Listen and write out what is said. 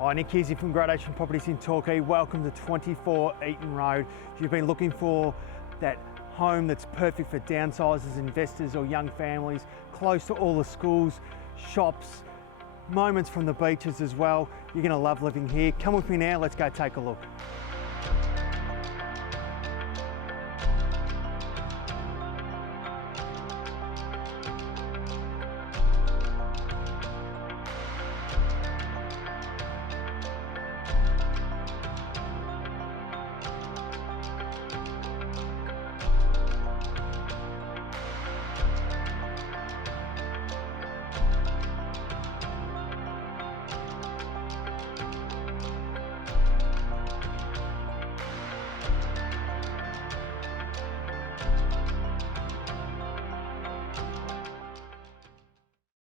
Hi, Nick Kearsey from Gradation Properties in Torquay. Welcome to 24 Eton Road. If you've been looking for that home that's perfect for downsizers, investors or young families, close to all the schools, shops, moments from the beaches as well, you're going to love living here. Come with me now, let's go take a look.